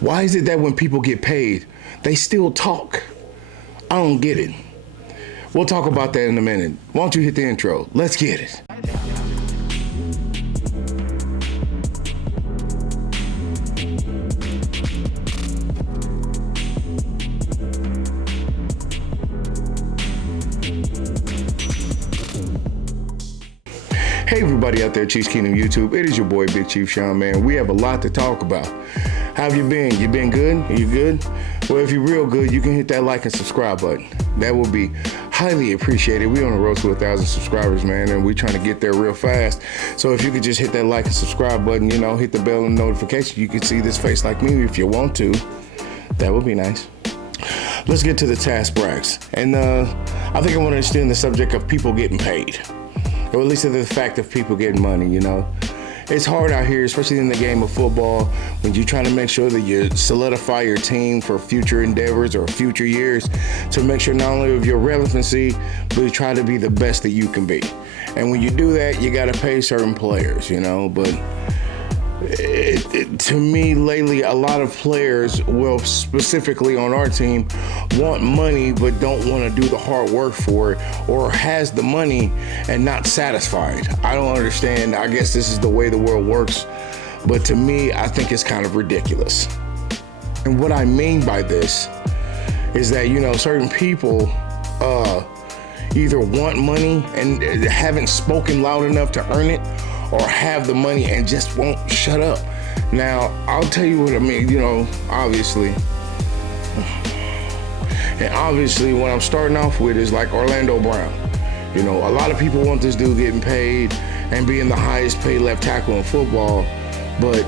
Why is it that when people get paid, they still talk? I don't get it. We'll talk about that in a minute. Why don't you hit the intro? Let's get it. Hey everybody out there, Chiefs Kingdom YouTube. It is your boy, Big Chief Shawn, man. We have a lot to talk about. How have you been? You been good? Are you good? Well, if you're real good, you can hit that like and subscribe button. That will be highly appreciated. We on the road to 1,000 subscribers, man, and we're trying to get there real fast. So if you could just hit that like and subscribe button, you know, hit the bell and notification. You can see this face like me if you want to. That would be nice. Let's get to the task brags. And I think I want to extend the subject of people getting paid. Or at least the fact of people getting money, you know. It's hard out here, especially in the game of football, when you're trying to make sure that you solidify your team for future endeavors or future years, to make sure not only of your relevancy, but you try to be the best that you can be. And when you do that, you got to pay certain players, you know. But to me, lately, a lot of players, well, specifically on our team, want money but don't want to do the hard work for it, or has the money and not satisfied. I don't understand. I guess this is the way the world works, but to me, I think it's kind of ridiculous. And what I mean by this is that, you know, certain people either want money and haven't spoken loud enough to earn it, or have the money and just won't shut up. Now, I'll tell you what I mean, you know, obviously. And obviously, what I'm starting off with is like Orlando Brown. You know, a lot of people want this dude getting paid and being the highest paid left tackle in football. But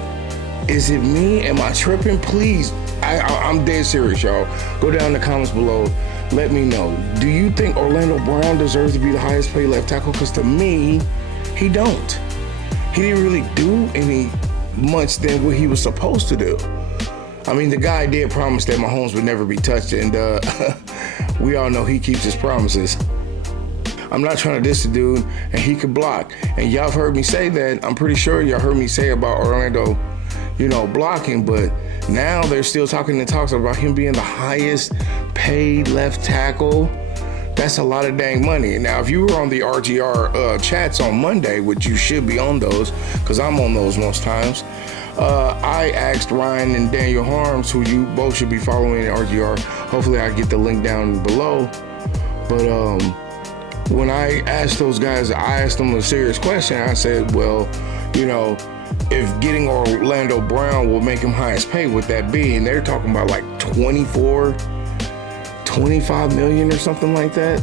is it me? Am I tripping? Please, I'm dead serious, y'all. Go down in the comments below. Let me know. Do you think Orlando Brown deserves to be the highest paid left tackle? Because to me, he don't. He didn't really do any much than what he was supposed to do. I mean, the guy did promise that Mahomes would never be touched, and we all know he keeps his promises. I'm not trying to diss the dude, and he could block. And y'all have heard me say that. I'm pretty sure y'all heard me say about Orlando, you know, blocking, but now they're still talking and talks about him being the highest paid left tackle. That's a lot of dang money. Now, if you were on the RGR chats on Monday, which you should be on those, because I'm on those most times, I asked Ryan and Daniel Harms, who you both should be following in RGR. Hopefully I get the link down below. But when I asked those guys, I asked them a serious question. I said, well, you know, if getting Orlando Brown will make him highest paid, would that be? And they're talking about like 25 million or something like that.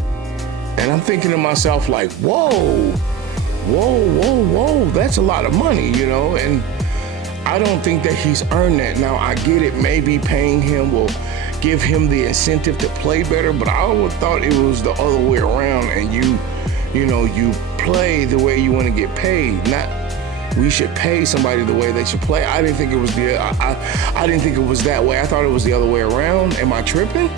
And I'm thinking to myself like, whoa, that's a lot of money, you know? And I don't think that he's earned that. Now, I get it, maybe paying him will give him the incentive to play better, but I always thought it was the other way around, and you know, you play the way you want to get paid, not we should pay somebody the way they should play. I didn't think it was I didn't think it was that way. I thought it was the other way around. Am I tripping?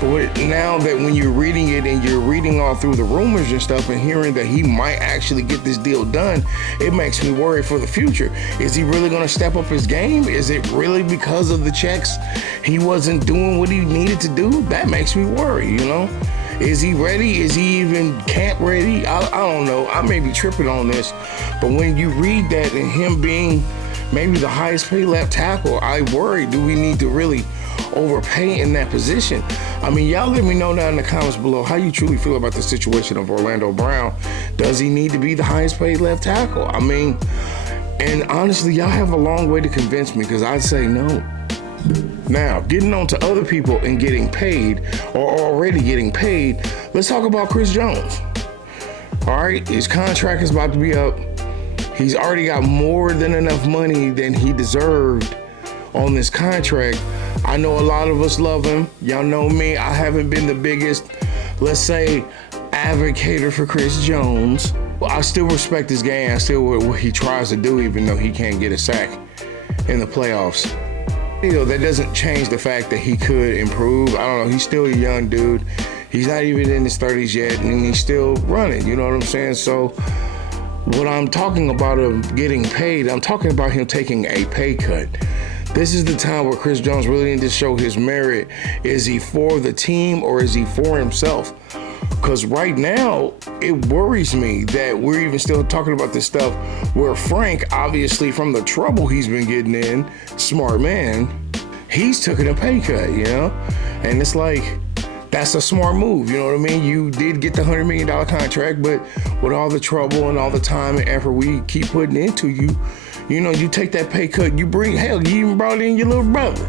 But now that when you're reading it and you're reading all through the rumors and stuff and hearing that he might actually get this deal done, it makes me worry for the future. Is he really going to step up his game? Is it really because of the checks he wasn't doing what he needed to do? That makes me worry, you know? Is he ready? Is he even camp ready? I don't know. I may be tripping on this, but when you read that and him being maybe the highest paid left tackle, I worry, do we need to really overpay in that position? I mean, y'all let me know down in the comments below how you truly feel about the situation of Orlando Brown. Does he need to be the highest paid left tackle? I mean, and honestly, y'all have a long way to convince me, because I'd say no. Now, getting on to other people and getting paid, or already getting paid, let's talk about Chris Jones. All right, his contract is about to be up. He's already got more than enough money than he deserved on this contract. I know a lot of us love him. Y'all know me. I haven't been the biggest, let's say, advocator for Chris Jones. Well, I still respect his game. I still what he tries to do, even though he can't get a sack in the playoffs. You know, that doesn't change the fact that he could improve. I don't know. He's still a young dude. He's not even in his 30s yet, and he's still running. You know what I'm saying? So what I'm talking about of getting paid, I'm talking about him taking a pay cut This is the time where Chris Jones really needs to show his merit. Is he for the team or is he for himself? Because right now, it worries me that we're even still talking about this stuff where Frank, obviously from the trouble he's been getting in, smart man, he's taking a pay cut, you know? And it's like, that's a smart move, you know what I mean? You did get the $100 million contract, but with all the trouble and all the time and effort we keep putting into you, you know, you take that pay cut, you even brought in your little brother.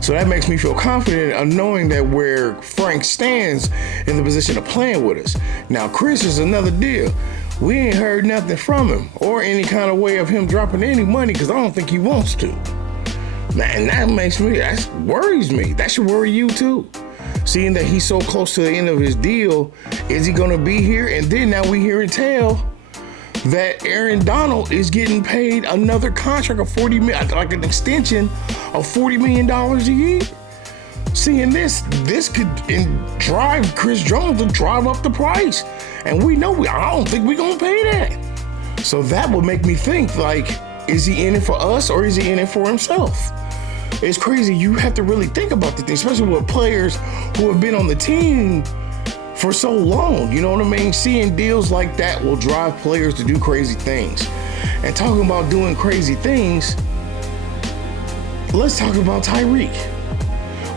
So that makes me feel confident of knowing that where Frank stands in the position of playing with us. Now, Chris is another deal. We ain't heard nothing from him or any kind of way of him dropping any money because I don't think he wants to. Man, that worries me. That should worry you too. Seeing that he's so close to the end of his deal, is he going to be here? And then now we hear and tell that Aaron Donald is getting paid another contract of $40 million, like an extension of $40 million a year. Seeing this could drive Chris Jones to drive up the price. And we know I don't think we're going to pay that. So that would make me think, like, is he in it for us or is he in it for himself? It's crazy. You have to really think about the thing, especially with players who have been on the team for so long. You know what I mean? Seeing deals like that will drive players to do crazy things. And talking about doing crazy things, let's talk about Tyreek.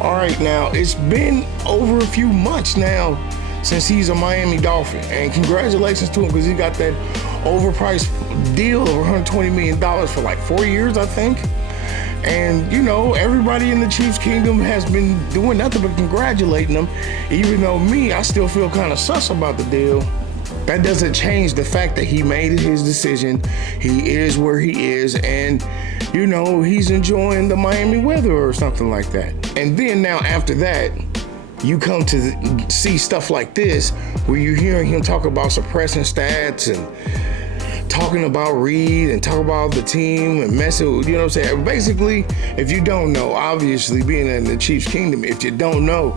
All right, now, it's been over a few months now since he's a Miami Dolphin. And congratulations to him because he got that overpriced deal of $120 million for like 4 years, I think. And, you know, everybody in the Chiefs Kingdom has been doing nothing but congratulating him. Even though I still feel kind of sus about the deal. That doesn't change the fact that he made his decision. He is where he is. And, you know, he's enjoying the Miami weather or something like that. And then now after that, you come to see stuff like this where you're hearing him talk about suppressing stats and talking about Reed and talking about the team and messing with, you know what I'm saying? Basically, if you don't know, obviously being in the Chiefs Kingdom, if you don't know,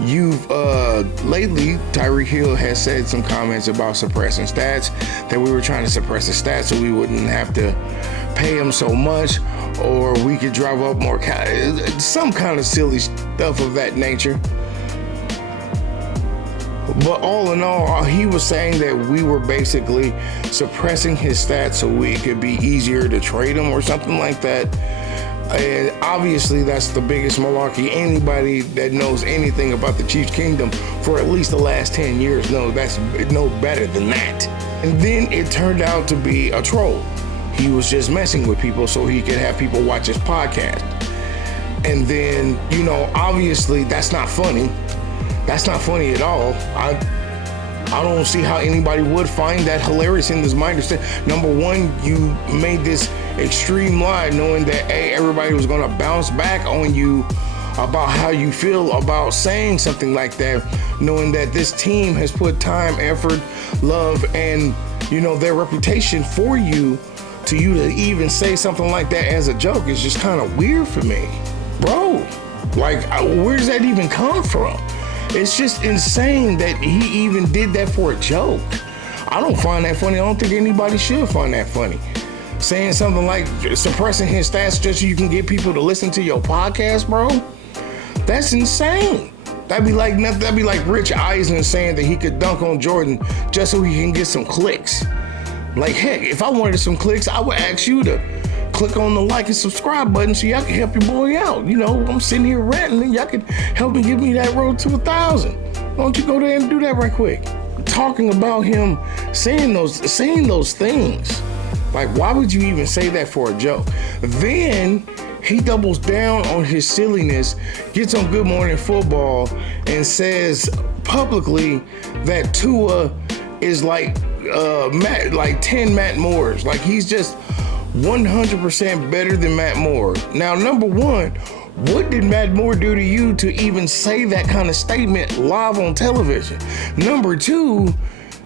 lately, TYREEK Hill has said some comments about suppressing stats, that we were trying to suppress the stats so we wouldn't have to pay him so much, or we could drive up more, some kind of silly stuff of that nature. But all in all, he was saying that we were basically suppressing his stats so it could be easier to trade him or something like that. And obviously, that's the biggest malarkey. Anybody that knows anything about the Chiefs Kingdom for at least the last 10 years knows that's no better than that. And then it turned out to be a troll. He was just messing with people so he could have people watch his podcast. And then, you know, obviously, that's not funny. That's not funny at all. I don't see how anybody would find that hilarious in this mindset. Number one, you made this extreme lie knowing that, hey, everybody was going to bounce back on you about how you feel about saying something like that, knowing that this team has put time, effort, love, and, you know, their reputation for you to even say something like that as a joke is just kind of weird for me. Bro, like, where does that even come from? It's just insane that he even did that for a joke. I don't find that funny. I don't think anybody should find that funny. Saying something like suppressing his stats just so you can get people to listen to your podcast, bro. That's insane. That'd be like Rich Eisen saying that he could dunk on Jordan just so he can get some clicks. Like, heck, if I wanted some clicks, I would ask you to click on the like and subscribe button so y'all can help your boy out. You know, I'm sitting here ranting and y'all can help me give me that road to 1,000. Why don't you go there and do that right quick? Talking about him saying those things. Like, why would you even say that for a joke? Then he doubles down on his silliness, gets on Good Morning Football, and says publicly that Tua is like 10 Matt Moores. Like, he's just 100% better than Matt Moore. Now, number one, what did Matt Moore do to you to even say that kind of statement live on television? Number two,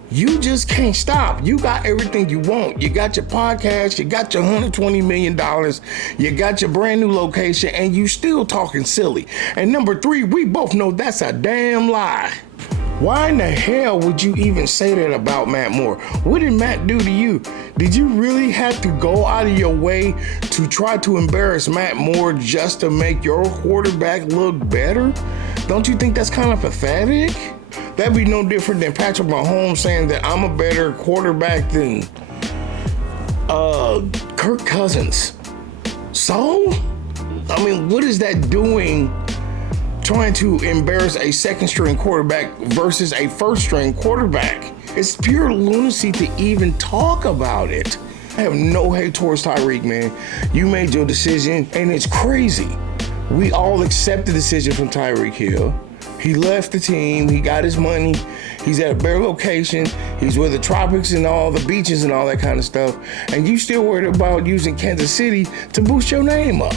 you just can't stop. You got everything you want. You got your podcast, you got your $120 million, you got your brand new location, and you still talking silly. And number three, we both know that's a damn lie. Why in the hell would you even say that about Matt Moore? What did Matt do to you? Did you really have to go out of your way to try to embarrass Matt Moore just to make your quarterback look better? Don't you think that's kind of pathetic? That'd be no different than Patrick Mahomes saying that I'm a better quarterback than Kirk Cousins. So, I mean, what is that doing trying to embarrass a second string quarterback versus a first string quarterback? It's pure lunacy to even talk about it. I have no hate towards Tyreek, man. You made your decision and it's crazy. We all accept the decision from Tyreek Hill. He left the team, he got his money, he's at a better location, he's with the tropics and all the beaches and all that kind of stuff, and you still worried about using Kansas City to boost your name up.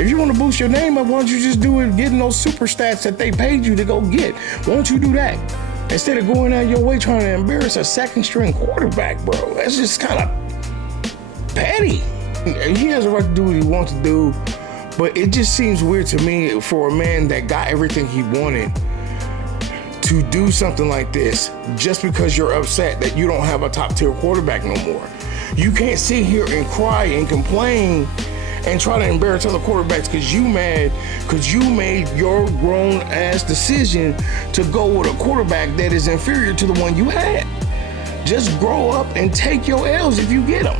If you want to boost your name up, why don't you just do it getting those super stats that they paid you to go get? Why don't you do that? Instead of going out your way trying to embarrass a second string quarterback, bro. That's just kind of petty. He has a right to do what he wants to do, but it just seems weird to me for a man that got everything he wanted to do something like this just because you're upset that you don't have a top tier quarterback no more. You can't sit here and cry and complain and try to embarrass other quarterbacks because you mad because you made your grown ass decision to go with a quarterback that is inferior to the one you had. Just grow up and take your L's if you get them.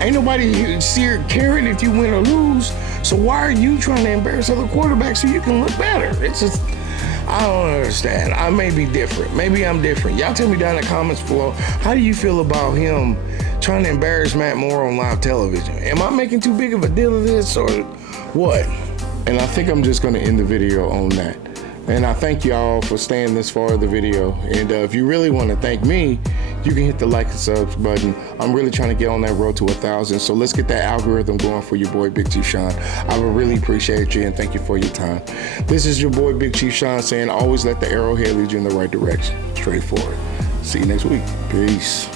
Ain't nobody caring if you win or lose. So why are you trying to embarrass other quarterbacks so you can look better? It's just, I don't understand. I may be different. Maybe I'm different. Y'all tell me down in the comments below, how do you feel about him trying to embarrass Matt Moore on live television? Am I making too big of a deal of this or what? And I think I'm just going to end the video on that. And I thank y'all for staying this far in the video. And if you really want to thank me, you can hit the like and subs button. I'm really trying to get on that road to 1,000. So let's get that algorithm going for your boy, Big Chief Shawn. I would really appreciate you and thank you for your time. This is your boy, Big Chief Shawn, saying always let the arrowhead lead you in the right direction. Straightforward. See you next week. Peace.